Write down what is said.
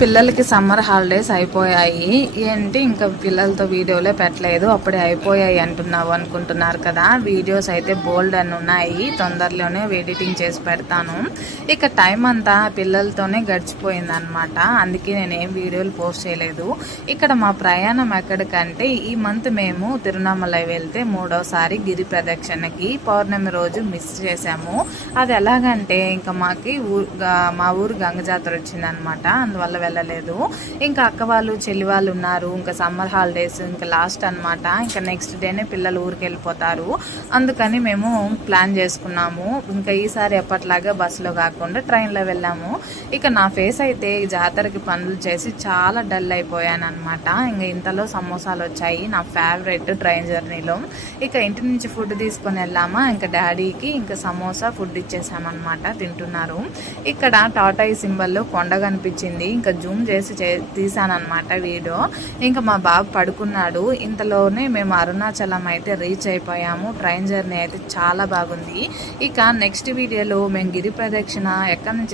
పిల్లలకి summer holidays అయిపోయాయి. ఏంటి ఇంకా పిల్లలతో వీడియోలే పెట్టలేదు, అప్పుడే అయిపోయాయి అంటున్నావు అనుకుంటున్నారు కదా. వీడియోస్ అయితే బోల్డ్ అని ఉన్నాయి, తొందరలోనే ఎడిటింగ్ చేసి పెడతాను. ఇక టైం అంతా పిల్లలతోనే గడిచిపోయింది అనమాట, అందుకే నేనేం వీడియోలు పోస్ట్ చేయలేదు. ఇక్కడ మా ప్రయాణం ఎక్కడికంటే ఈ మంత్ మేము తిరువణమలై వెళ్తే మూడోసారి గిరి ప్రదక్షిణకి పౌర్ణమి రోజు మిస్ చేసాము. అది ఎలాగంటే ఇంకా మా ఊరు గంగ జాతర వచ్చిందనమాట, అందువల్ల వెళ్ళలేదు. ఇంకా అక్క వాళ్ళు చెల్లి వాళ్ళు ఉన్నారు, ఇంకా సమ్మర్ హాలిడేస్ ఇంకా లాస్ట్ అనమాట. ఇంకా నెక్స్ట్ డేనే పిల్లలు ఊరికి వెళ్ళిపోతారు, అందుకని మేము ప్లాన్ చేసుకున్నాము. ఇంకా ఈసారి ఎప్పట్లాగా బస్సులో కాకుండా ట్రైన్లో వెళ్ళాము. ఇక నా ఫేస్ అయితే జాతరకి పనులు చేసి చాలా డల్ అయిపోయాను అనమాట. ఇంకా ఇంతలో సమోసాలు వచ్చాయి, నా ఫేవరెట్ ట్రైన్ జర్నీలో. ఇక ఇంటి నుంచి ఫుడ్ తీసుకొని వెళ్ళామా, ఇంకా డాడీకి ఇంకా సమోసా ఫుడ్ ఇచ్చేసామన్నమాట, తింటున్నారు. ఇక్కడ టాటాయి సింబల్లో కొండ కనిపించింది, ఇంకా జూమ్ చేసి తీసానమాట వీడియో. ఇంకా మా బాబు పడుకున్నాడు. ఇంతలోనే మేము అరుణాచలం అయితే రీచ్ అయిపోయాము. ట్రైన్ జర్నీ అయితే చాలా బాగుంది. ఇక నెక్స్ట్ వీడియోలో మేము గిరి ప్రదక్షిణ ఎక్కడి నుంచి